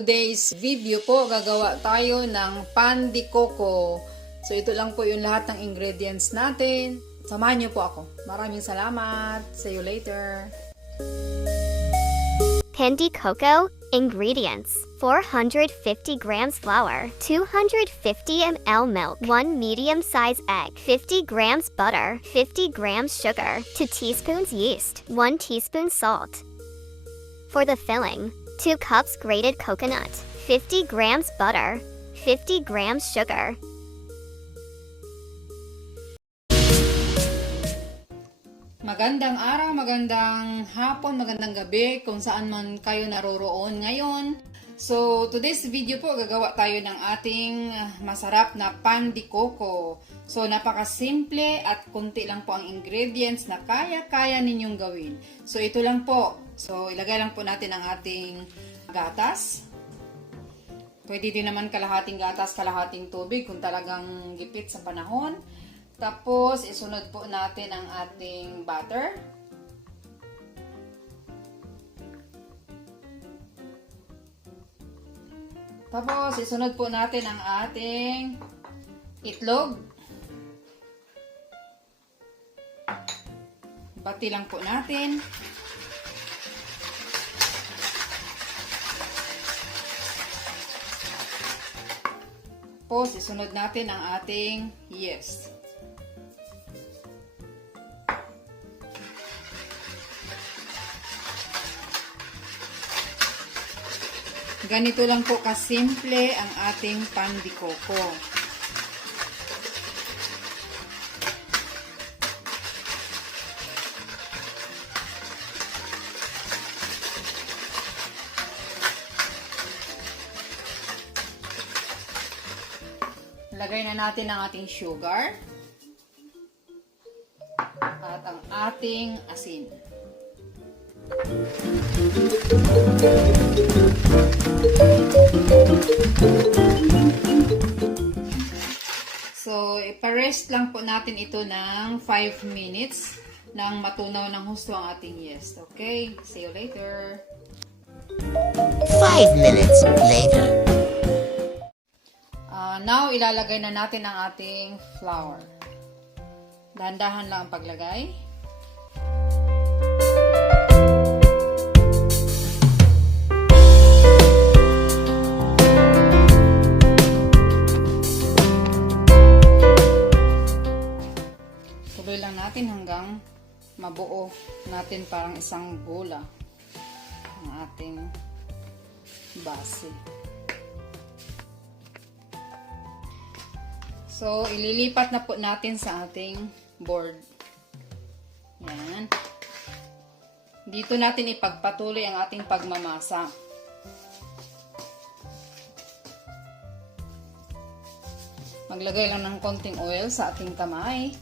today's video po, gagawa tayo ng pan de coco. So, ito lang po yung lahat ng ingredients natin. Samahan niyo po ako. Maraming salamat. See you later. Pan de coco. Ingredients: 450 grams flour, 250 ml milk, 1 medium-sized egg, 50 grams butter, 50 grams sugar, 2 teaspoons yeast, 1 teaspoon salt. For the filling, 2 cups grated coconut, 50 grams butter, 50 grams sugar. Magandang araw, magandang hapon, magandang gabi kung saan man kayo naroroon ngayon. So, today's video po, gagawa tayo ng ating masarap na pan de coco. So, napakasimple at konti lang po ang ingredients na kaya-kaya ninyong gawin. So, ito lang po. So, ilagay lang po natin ang ating gatas. Pwede din naman kalahating gatas, kalahating tubig kung talagang gipit sa panahon. Tapos, isunod po natin ang ating butter. Tapos, isunod po natin ang ating itlog. Bati lang po natin. Tapos, isunod natin ang ating yeast. Ganito lang po kasimple ang ating pan de coco. Lagay na natin ang ating sugar at ang ating asin. So, iparest lang po natin ito ng 5 minutes nang matunaw ng husto ang ating yeast. Okay? See you later. 5 minutes later. Now, ilalagay na natin ang ating flour. Dahan-dahan lang ang paglagay. Tuloy lang natin hanggang mabuo natin parang isang bola ang ating base. So, ililipat na po natin sa ating board. Yan. Dito natin ipagpatuloy ang ating pagmamasa. Maglagay lang ng konting oil sa ating kamay.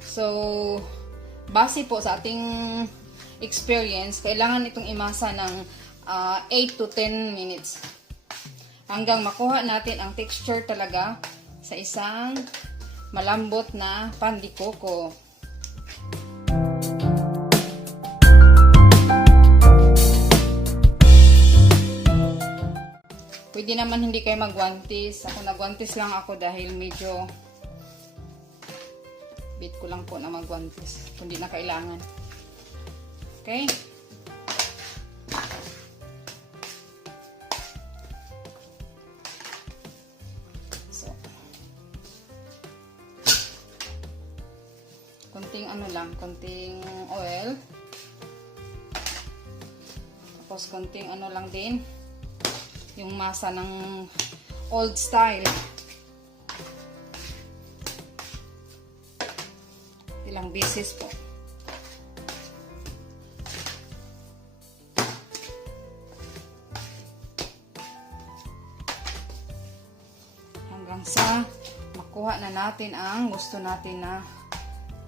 So, base po sa ating experience, kailangan itong imasa ng 8 to 10 minutes. Hanggang makuha natin ang texture talaga sa isang malambot na pan de coco. Pwede naman hindi kayo magwantis. Ako nagwantis lang ako dahil medyo bit ko lang po na magwantis. Kung di na kailangan. Okay? Konting ano lang, konting oil. Tapos konting ano lang din, yung masa ng old style. Ilang beses po. Hanggang sa makuha na natin ang gusto natin na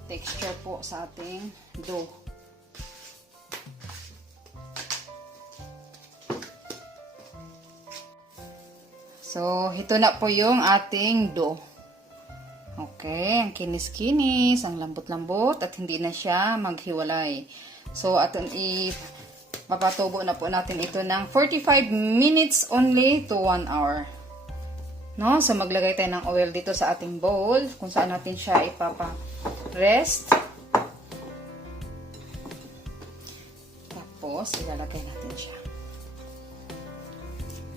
texture po sa ating dough. So, ito na po yung ating dough. Okay, ang kinis-kinis, ang lambot-lambot at hindi na siya maghiwalay. So, Papatubo na po natin ito ng 45 minutes only to 1 hour. No? So, maglagay tayo ng oil dito sa ating bowl kung saan natin siya ipapa-rest. Tapos, ilalagay natin siya.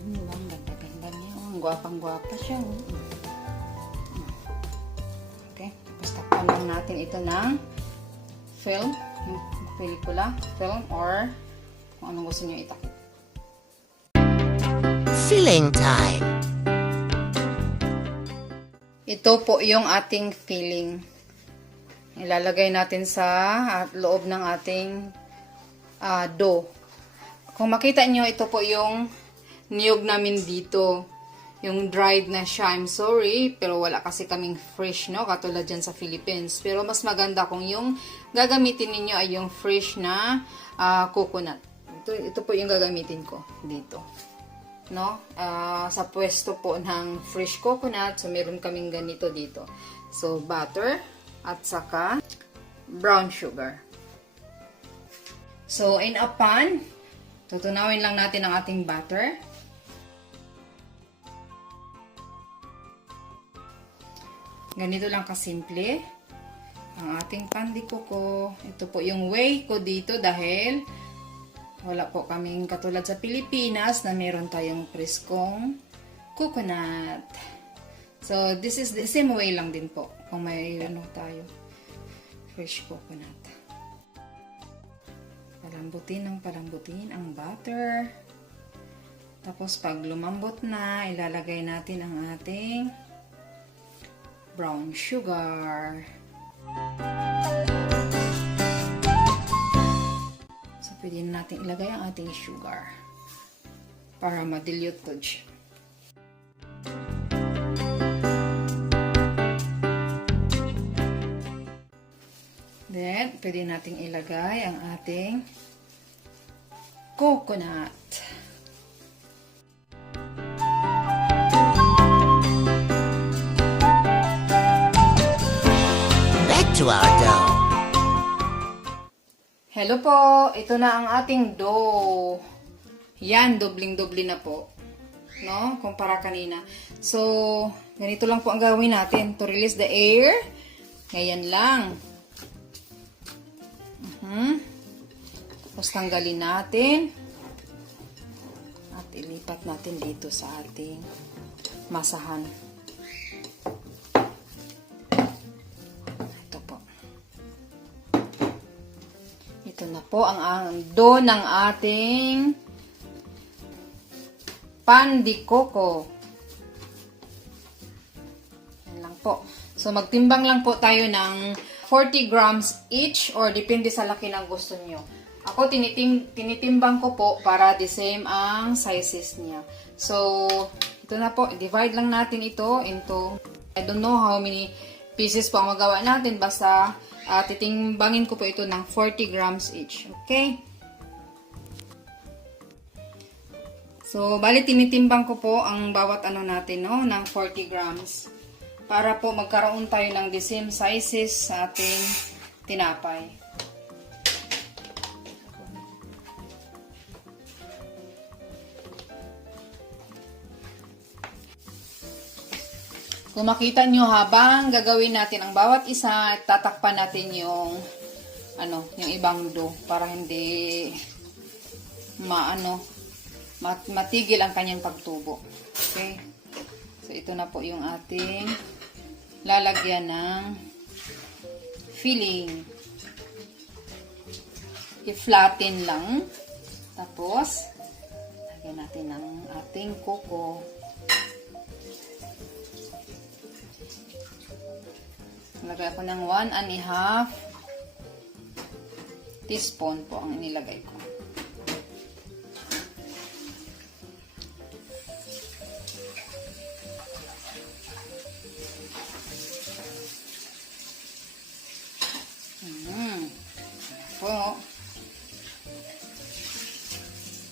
Ang ganda-ganda niya. Ang gwapang-gwapa siya. Okay. Tapos, takpan lang natin ito ng film. Yung pelikula, film, or kung anong gusto nyo itakip. Filling time. Ito po yung ating filling. Ilalagay natin sa loob ng ating dough. Kung makita nyo, ito po yung niyog namin dito. Yung dried na siya. I'm sorry, pero wala kasi kaming fresh, no? Katulad dyan sa Philippines. Pero mas maganda kung yung gagamitin ninyo ay yung fresh na coconut. Ito po yung gagamitin ko dito. No? Sa pwesto po ng fresh coconut, so meron kaming ganito dito. So, butter at saka brown sugar. So, in a pan, tutunawin lang natin ang ating butter. Ganito lang kasimple ang ating pan de coco. Ito po yung way ko dito dahil wala po kaming katulad sa Pilipinas na meron tayong preskong coconut. So, this is the same way lang din po kung may tayo fresh coconut. Palambutin ang butter. Tapos, pag lumambot na, ilalagay natin ang ating brown sugar. So, pwede natin ilagay ang ating sugar para ma-dilute to siya. Then, pwede natin ilagay ang ating coconut. To our dough. Hello po, ito na ang ating dough. Yan, dobling-doble na po. No? Kumpara kanina. So, ganito lang po ang gawin natin. To release the air, ngayon lang. Tapos tanggalin natin. At ilipat natin dito sa ating masahan. Ito na po ang dough ng ating pan de coco. Yan lang po. So, magtimbang lang po tayo ng 40 grams each or depende sa laki ng gusto nyo. Ako, tinitimbang ko po para the same ang sizes niya. So, ito na po. Divide lang natin ito into, I don't know how many pieces po ang magawa natin. Basta, titimbangin ko po ito ng 40 grams each. Okay? So, bali tinitimbang ko po ang bawat ano natin, no, ng 40 grams. Para po magkaroon tayo ng the same sizes sa ating tinapay. Kung makita nyo habang gagawin natin ang bawat isa, tatakpan natin yung yung ibang dough para hindi matigil ang kanyang pagtubo. Okay? So, ito na po yung ating lalagyan ng filling. I-flatten lang. Tapos, lagyan natin ng ating coco. Lagay ako ng 1½ teaspoon po ang inilagay ko. Po.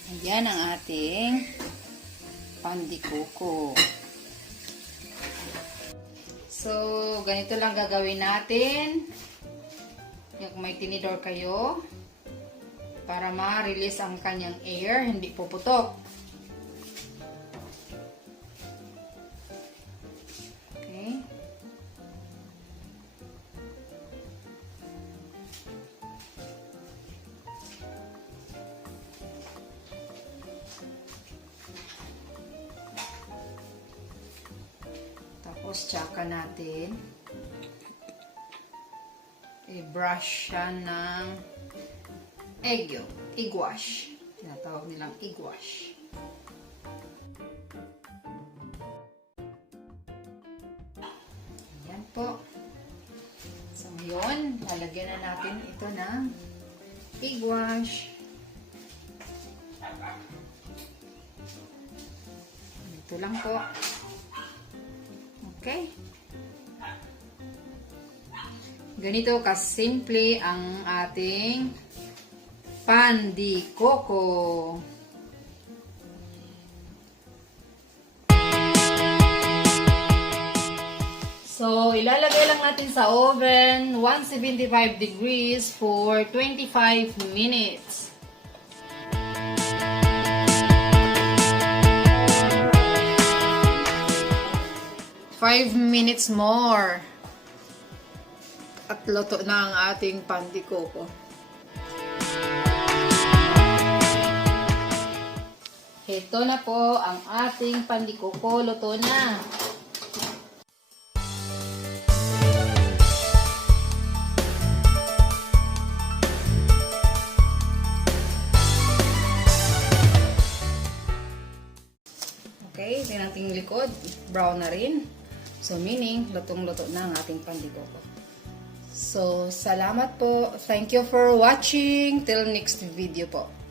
Ayan ang ating pan de coco. So, ganito lang gagawin natin. Kung may tinidor kayo, para ma-release ang kanyang air, hindi puputok. Okay. Tapos, tsaka natin i-brush siya ng egg yolk. Egg wash. Tinatawag nilang egg wash. Ayan po. So, ngayon, lalagyan na natin ito ng egg wash. Ito lang po. Okay. Ganito kasimple ang ating pan de coco. So, ilalagay lang natin sa oven 175 degrees for 25 minutes. Five minutes more. At luto na ang ating pan de coco. Ito na po ang ating pan de coco. Luto na. Okay, tingnan natin yung likod. Brown na rin. So, meaning, lutong-luto na ang ating pan de coco. So, salamat po. Thank you for watching. Till next video po.